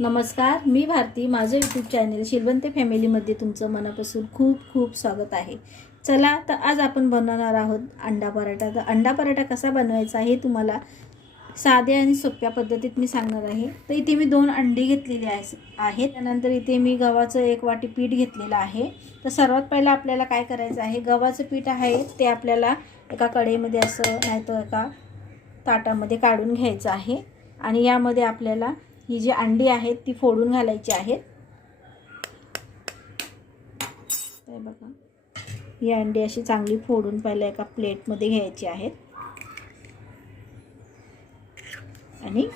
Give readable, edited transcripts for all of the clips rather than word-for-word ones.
नमस्कार, मी भारती. माझं YouTube channel शिलवंते फॅमिलीमध्ये तुमचं मनापासून खूप खूप स्वागत आहे. चला तर आज आपण बनवणार आहोत अंडा पराठा. तर अंडा पराठा कसा बनवायचा हे तुम्हाला साध्या आणि सोप्या पद्धतीत मी सांगणार आहे. तर इथे मी 2 अंडी घेतलेली आहेत. त्यानंतर इथे मी गव्हाचं 1 वाटी पीठ घेतलेलं आहे. तर सर्वात पहिला आपल्याला काय करायचं आहे, गव्हाचं पीठ आहे ते आपल्याला एका कढईमध्ये असं नाहीतर एका ताटामध्ये काढून घ्यायचं आहे. आणि यामध्ये आपल्याला ही जी अंडी आहेत ती फोडून घालायची आहेत. हे बघा, ही अंडी अशी चांगली फोडून पहिला एका प्लेटमध्ये घ्यायची आहेत आणि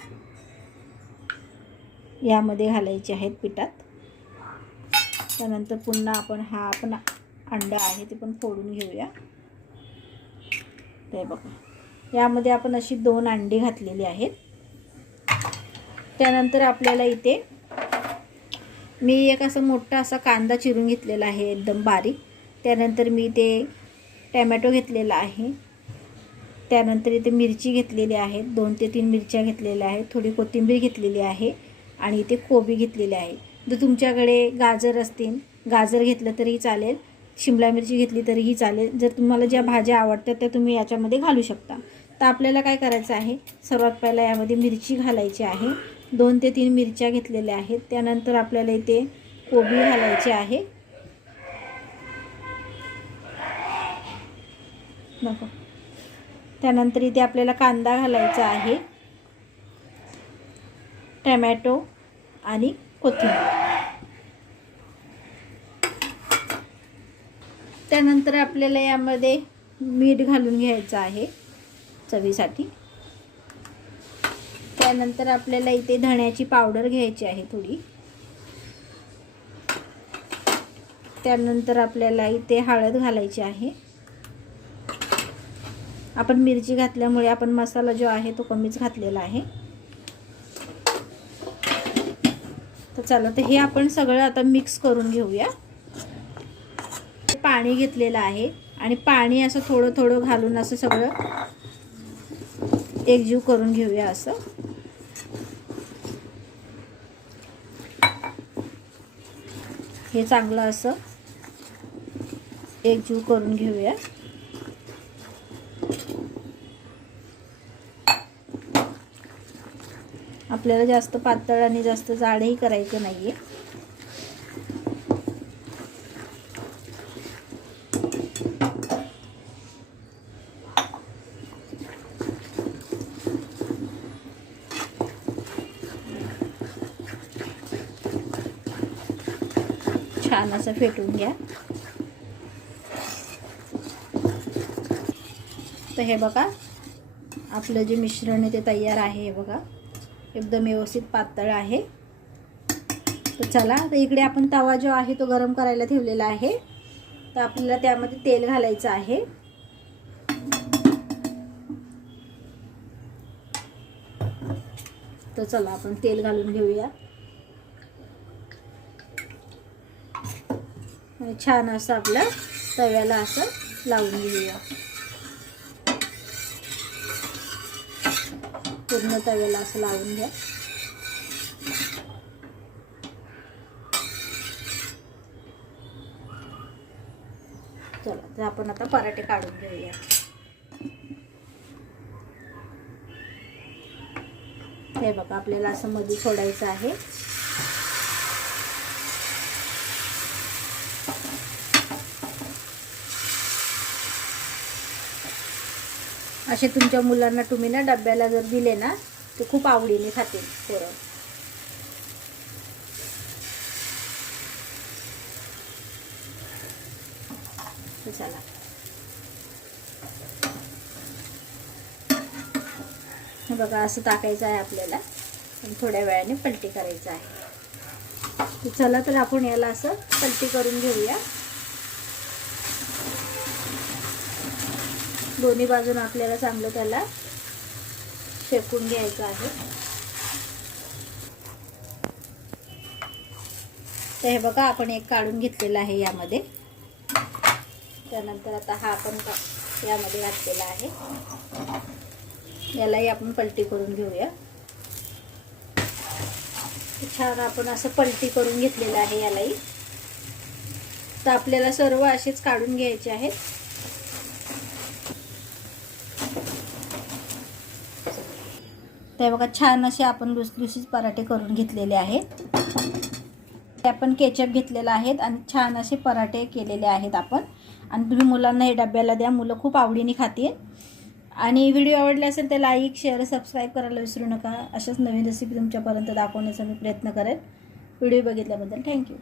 यामध्ये घालायची आहेत पिठात. त्यानंतर पुन्हा आपण अंडा आहे ते पण फोडून घेऊया. ते बघा, यामध्ये आपण अशी 2 अंडी घातलेली आहेत. त्यानंतर आपल्याला इथे मी एक असा मोठा असा कांदा चिरून घेतलेला आहे एकदम बारीक. त्यानंतर मी इथे टोमॅटो घेतलेला आहे. त्यानंतर इथे मिरची घेतलेली आहे, 2 ते 3 मिरच्या घेतलेल्या आहेत, थोडी कोथिंबीर घेतलेली आहे आणि इथे कोबी घेतलेली आहे. जर तुमच्याकडे गाजर असतील, गाजर घेतलं तरीही चालेल, शिमला मिरची घेतली तरीही चालेल. जर तुम्हाला ज्या भाज्या आवडतात त्या तुम्ही याच्यामध्ये घालू शकता. तर आपल्याला काय करायचं आहे, सर्वात पहिला यामध्ये मिरची घालायची आहे. 2 ते 3 मिरच्या घेतलेल्या आहेत. त्यानंतर आपल्याला इथे कोबी घालायची आहे. नको, त्यानंतर इथे आपल्याला कांदा घालायचा आहे, टोमॅटो आणि कोथिंबीर. त्यानंतर आपल्याला यामध्ये मीठ घालून घ्यायचं आहे चवीसाठी. त्यानंतर आपल्याला इथे धण्याची पावडर घ्यायची आहे थोडी. त्यानंतर आपल्याला इथे हळद घालायची आहे. आपण मिरची घातल्यामुळे आपण मसाला जो आहे तो कमीच घातलेला आहे. तर चला, तर हे आपण सगळं आता मिक्स करून घेऊया. पाणी घेतलेलं आहे आणि पाणी असं थोडं थोडं घालून असं सगळं एकजीव करून घेऊया. असं हे चांगलं असं एकजीव करून घेऊया. आपल्याला जास्त पातळ आणि जास्त जाडही करायचं नाहीये. छान असं फेटून घ्या. तर हे बघा, आपलं जे मिश्रण आहे ते तयार आहे. हे बघा, एकदम व्यवस्थित पातळ आहे. तर चला, तर इकडे आपण तवा जो आहे तो गरम करायला ठेवलेला आहे. तर आपल्याला त्यामध्ये तेल घालायचं आहे. तर चला, आपण तेल घालून घेऊया. छान असं आपल्या तव्याला असं लावून घेऊया. पूर्ण तव्याला असं लावून घ्या. चला, तर आपण आता पराठे काढून घेऊया. हे बघा, आपल्याला असं मध्ये सोडायचं आहे. असे तुमच्या मुलांना तुम्ही ना डब्याला जर दिले ना ते खूप आवडीने खातील पोरं. चला, हे बघा, असं टाकायचं आहे आपल्याला आणि थोड्या वेळाने पलटी करायचं आहे. चला, तर आपण याला असं पलटी करून घेऊया. दोन्ही बाजून आपल्याला चांगलं त्याला शेकून घ्यायचं आहे. तर हे बघा, आपण एक काढून घेतलेला आहे यामध्ये. त्यानंतर आता हा आपण यामध्ये घातलेला आहे. यालाही आपण पलटी करून घेऊया. छान आपण असं पलटी करून घेतलेलं आहे यालाही. तर आपल्याला सर्व असेच काढून घ्यायचे आहेत. ते बघा छान असे आपण लुसलुसीत पराठे करून घेतलेले आहेत. ते आपण केचप घेतलेला आहे आणि छान असे पराठे केलेले आहेत आपण. आणि तुम्ही मुलांना हे डब्याला द्या, मुलं खूप आवडीने खातील. आणि व्हिडिओ आवडला असेल तर लाईक शेअर सबस्क्राईब करायला विसरू नका. अशाच नवीन रेसिपी तुमच्यापर्यंत दाखवण्याचा मी प्रयत्न करेन. व्हिडिओ बघितल्याबद्दल थँक्यू.